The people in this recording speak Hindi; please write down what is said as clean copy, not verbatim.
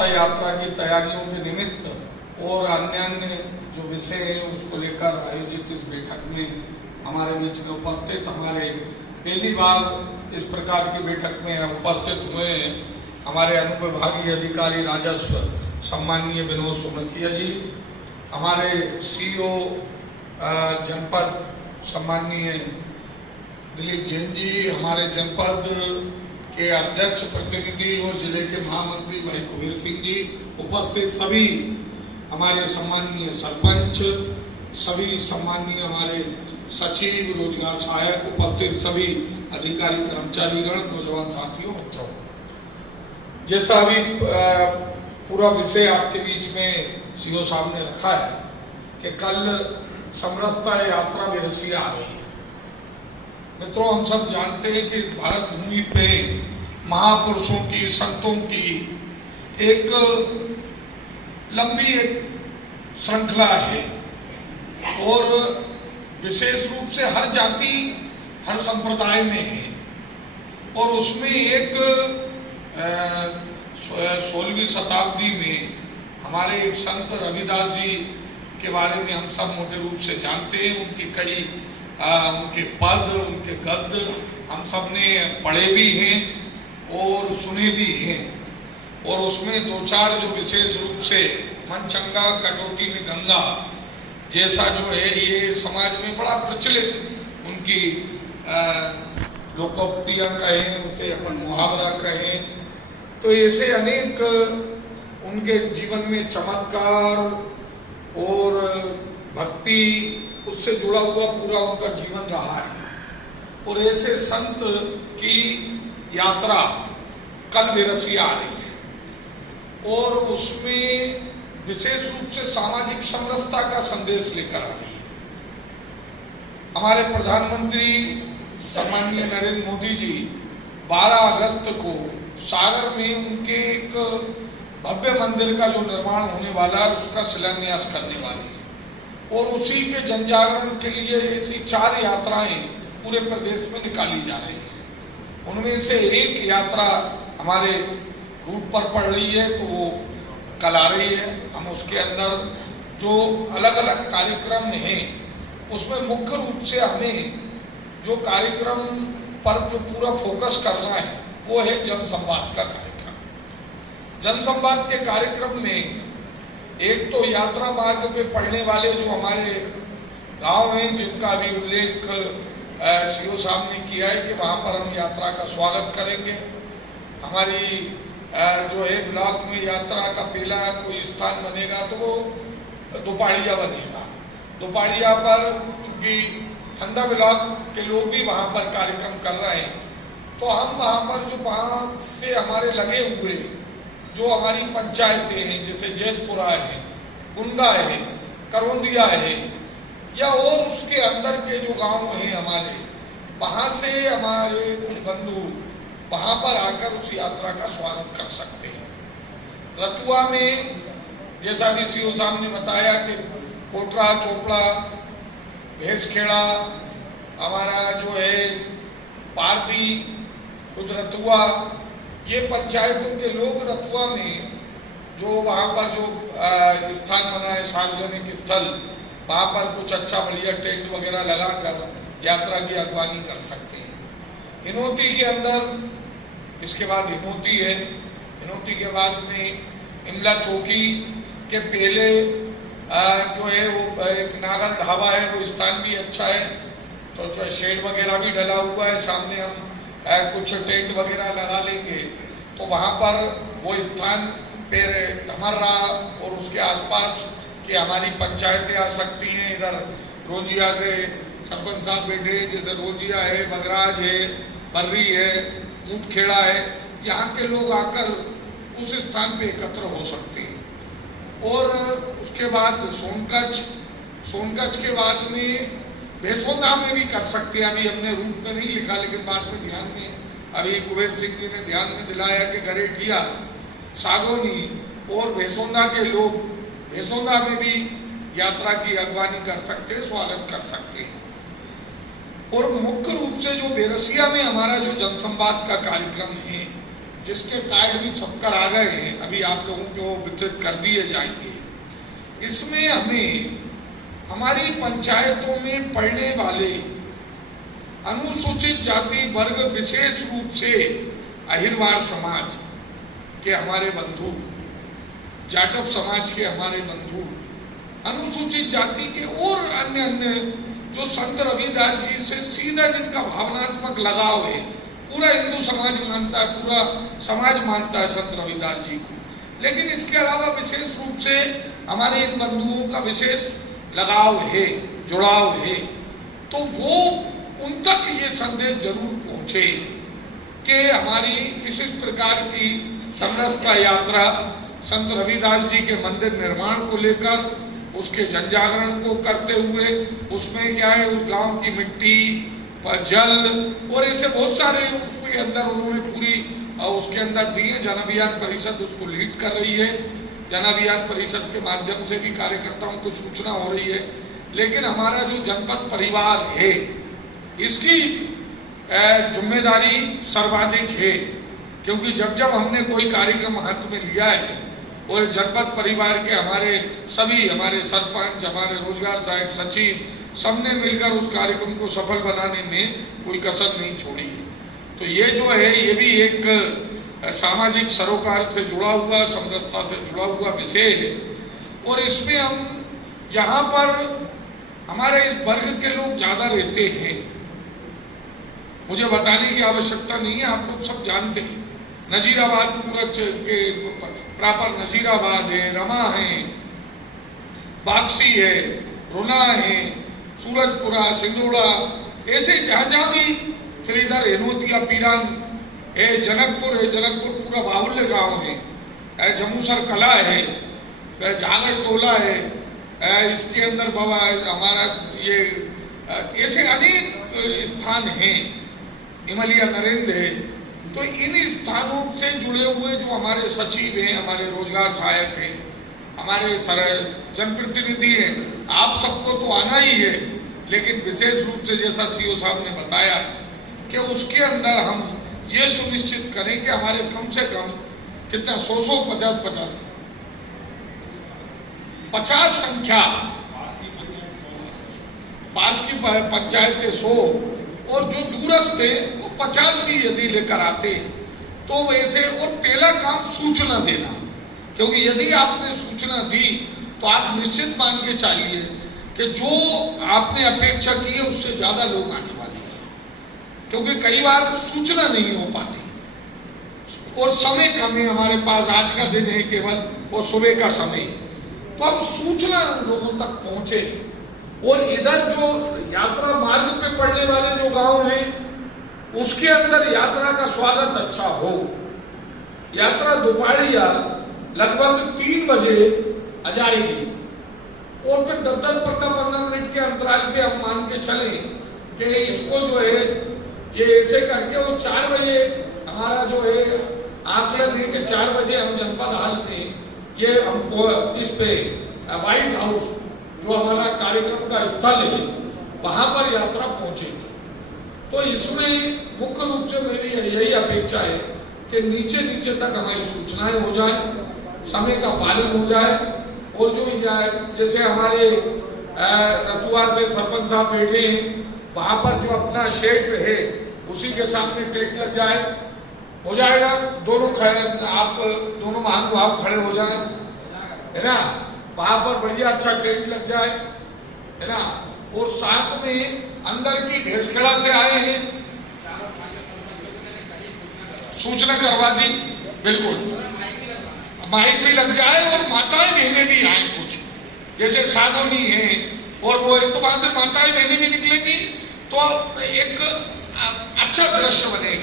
समरसता यात्रा की तैयारियों के निमित्त और अन्य जो विषय है उसको लेकर आयोजित इस बैठक में हमारे बीच में उपस्थित हमारे पहली बार इस प्रकार की बैठक में उपस्थित हुए हमारे अनुविभागीय अधिकारी राजस्व सम्माननीय विनोद सोनकिया जी, हमारे सीईओ जनपद सम्माननीय दिलीप जैन जी, हमारे जनपद के अध्यक्ष प्रतिनिधि और जिले के महामंत्री भाई कुबेर सिंह जी, उपस्थित सभी हमारे सम्माननीय सरपंच, सभी सम्माननीय हमारे सचिव, रोजगार सहायक, उपस्थित सभी अधिकारी कर्मचारी गण, नौजवान साथियों, मित्रों, जैसा अभी पूरा विषय आपके बीच में सीओ साहब ने रखा है कि कल समरसता यात्रा बेरसिया आ रही है। मित्रों, हम सब जानते हैं कि इस भारत भूमि पे महापुरुषों की, संतों की एक लंबी श्रृंखला है और विशेष रूप से हर जाति, हर संप्रदाय में है और उसमें एक 16वीं शताब्दी में हमारे एक संत रविदास जी के बारे में हम सब मोटे रूप से जानते हैं। उनकी कई उनके पद, उनके गद्य हम सब ने पढ़े भी हैं और सुने भी हैं और उसमें दो चार जो विशेष रूप से मन चंगा कटौती में गंगा जैसा जो है ये समाज में बड़ा प्रचलित उनकी लोकोक्तियां कहें, उसे अपन मुहावरा कहें, तो ऐसे अनेक उनके जीवन में चमत्कार और भक्ति उससे जुड़ा हुआ पूरा उनका जीवन रहा है और ऐसे संत की यात्रा कल बेरसिया आ रही है और उसमें विशेष रूप से सामाजिक समरसता का संदेश लेकर आ रही है। हमारे प्रधानमंत्री सम्माननीय नरेंद्र मोदी जी 12 अगस्त को सागर में उनके एक भव्य मंदिर का जो निर्माण होने वाला है उसका शिलान्यास करने वाले हैं और उसी के जनजागरण के लिए ऐसी 4 यात्राएं पूरे प्रदेश में निकाली जा रही हैं। उनमें से एक यात्रा हमारे रूट पर पड़ रही है तो वो कल आ रही है। हम उसके अंदर जो अलग अलग कार्यक्रम हैं उसमें मुख्य रूप से हमें जो कार्यक्रम पर जो पूरा फोकस करना है वो है जनसंवाद का कार्यक्रम। जनसंवाद के कार्यक्रम में एक तो यात्रा मार्ग पे पड़ने वाले जो हमारे गांव हैं जिनका अभी उल्लेख सीओ साहब ने किया है कि वहां पर हम यात्रा का स्वागत करेंगे। हमारी जो है ब्लॉक में यात्रा का पहला कोई स्थान बनेगा तो वो दोपाड़िया बनेगा। दोपाड़िया पर चूंकि हंदा ब्लॉक के लोग भी वहां पर कार्यक्रम कर रहे हैं तो हम वहां पर जो वहां से हमारे लगे हुए जो हमारी पंचायतें हैं जैसे जैतपुरा है, गुंदा है, करौंदिया है या और उसके अंदर के जो गांव हैं हमारे, वहां से हमारे कुछ बंधु वहां पर आकर उस यात्रा का स्वागत कर सकते हैं। रतुआ में जैसा भी सीओ साहब ने बताया कि कोटरा, चोपड़ा, भेसखेड़ा, हमारा जो है पारदी, खुद रतुआ, ये पंचायतों के लोग रतुआ में जो वहाँ पर जो स्थान बना है सार्वजनिक स्थल, वहाँ पर कुछ अच्छा बढ़िया टेंट वगैरह लगाकर यात्रा की अगवानी कर सकते हैं। हिनोती के अंदर इसके बाद हिनोती है, हिनोती के बाद में इमला चौकी के पहले जो है वो एक नागर ढाबा है, वो स्थान भी अच्छा है तो शेड वगैरह भी डला हुआ है, सामने हम कुछ टेंट वगैरह लगा लेंगे तो वहां पर वो स्थान पे धमर्रा और उसके आसपास की हमारी पंचायतें आ सकती हैं। इधर रोजिया से सरपंच साहब बैठे जैसे रोजिया है, बगराज है, बर्री है, ऊंटखेड़ा है, यहाँ के लोग आकर उस स्थान पे एकत्र हो सकते हैं। और उसके बाद सोनकच्छ के बाद में भेसोंदा में भी कर सकते हैं। अभी हमने रूट में नहीं लिखा लेकिन बाद में ध्यान में अभी कुबेर सिंह जी ने ध्यान में दिलाया कि गरेठिया, सागोनी और भेसोंदा के लोग भेसोंदा में भी यात्रा की अगवानी कर सकते हैं, स्वागत कर सकते हैं। और मुख्य रूप से जो बेरसिया में हमारा जो जनसंवाद का कार्यक्रम है जिसके कार्ड भी छपकर आ गए हैं, अभी आप लोगों को वितरित कर दिए जाएंगे। इसमें हमें हमारी पंचायतों में पढ़ने वाले अनुसूचित जाति वर्ग, विशेष रूप से अहिरवार समाज के हमारे बंधु, जाटव समाज के हमारे बंधु, अनुसूचित जाति के और अन्य अन्य जो संत रविदास जी से सीधा जिनका भावनात्मक लगाव है, पूरा हिंदू समाज मानता है, पूरा समाज मानता है संत रविदास जी को, लेकिन इसके अलावा विशेष रूप से हमारे इन बंधुओं का विशेष लगाव है, जुड़ाव है, तो वो उन तक ये संदेश जरूर पहुंचे कि हमारी इस प्रकार की समरसता यात्रा संत रविदास जी के मंदिर निर्माण को लेकर, उसके जनजागरण को करते हुए, उसमें क्या है, उस गांव की मिट्टी, जल और ऐसे बहुत सारे उसके अंदर उन्होंने पूरी उसके अंदर दिए। जन अभियान परिषद उसको लीड कर रही है, जन अभियान परिषद के माध्यम से भी कार्यकर्ताओं को सूचना हो रही है, लेकिन हमारा जो जनपद परिवार है इसकी जिम्मेदारी सर्वाधिक है, क्योंकि जब जब हमने कोई कार्यक्रम हाथ में लिया है और जनपद परिवार के हमारे सभी, हमारे सरपंच, हमारे रोजगार सहायक सचिव, सबने मिलकर उस कार्यक्रम को सफल बनाने में कोई कसर नहीं छोड़ी है। तो ये जो है, ये भी एक सामाजिक सरोकार से जुड़ा हुआ, समरसता से जुड़ा हुआ विषय है, और इसमें हम यहाँ पर हमारे इस वर्ग के लोग ज्यादा रहते हैं, मुझे बताने की आवश्यकता नहीं है, आप लोग सब जानते हैं। नजीराबाद पूरा के प्रॉपर नजीराबाद है, रमा है, बाक्सी है, रुना है, सूरजपुरा, सिंदोड़ा, ऐसे जहां जहां भी, फिर इधर हेनोतिया, पीरान है, जनकपुर है, जनकपुर पूरा बाहुल्य गांव है, जमूसर कला है, झागर टोला है, इसके अंदर बाबा हमारा ये ऐसे अनेक स्थान हैं, हिमालय नरेंद्र है। तो इन स्थानों से जुड़े हुए जो हमारे सचिव हैं, हमारे रोजगार सहायक हैं, हमारे जनप्रतिनिधि हैं, आप सबको तो आना ही है, लेकिन विशेष रूप से जैसा सीओ साहब ने बताया कि उसके अंदर हम ये सुनिश्चित करें कि हमारे कम से कम कितना 50 संख्या पास की पंचायतें 100 और जो दूरस्थ है वो 50 भी यदि लेकर आते तो वैसे। और पहला काम सूचना देना, क्योंकि यदि आपने सूचना दी तो आप निश्चित मान के चलिए कि जो आपने अपेक्षा की है उससे ज्यादा लोग आने वाले हैं, क्योंकि कई बार सूचना नहीं हो पाती और समय कम है हमारे पास, आज का दिन है केवल और सुबह का समय, तो अब सूचना लोगों तक पहुंचे। और इधर जो यात्रा मार्ग पे पड़ने वाले जो गांव हैं उसके अंदर यात्रा का स्वागत अच्छा हो। यात्रा दोपहरिया लगभग 3 बजे आ जाएगी और फिर 10-15 मिनट के अंतराल पे हम मान के चलें कि इसको जो है ये ऐसे करके वो 4 बजे हमारा जो है आकलन है कि 4 बजे हम जनपद हाल में ये हमको इस पे व्हाइट हाउस जो हमारा कार्यक्रम का स्थल है वहां पर यात्रा पहुंचेगी। तो इसमें मुख्य रूप से मेरी यही अपेक्षा है कि नीचे नीचे तक हमारी सूचनाएं हो जाए, समय का पालन हो जाए, और जो जैसे हमारे रतुआ से सरपंच साहब बैठे हैं वहां पर जो अपना शेड है उसी के सामने टेंट लग जाए, हो जाएगा। दोनों खड़े, आप दोनों महानुभाव खड़े हो जाए, है ना, वहां पर बढ़िया अच्छा टेंट लग जाए, है ना। और साथ में अंदर की घेसखेड़ा से आए हैं, सूचना करवा दी, बिल्कुल माइक भी लग जाए और माताएं बहनें भी आए, कुछ जैसे सागौनी है और वो एक तो वहां से माताएं बहनें भी निकलेंगी, तो एक अच्छा दृश्य बनेगा।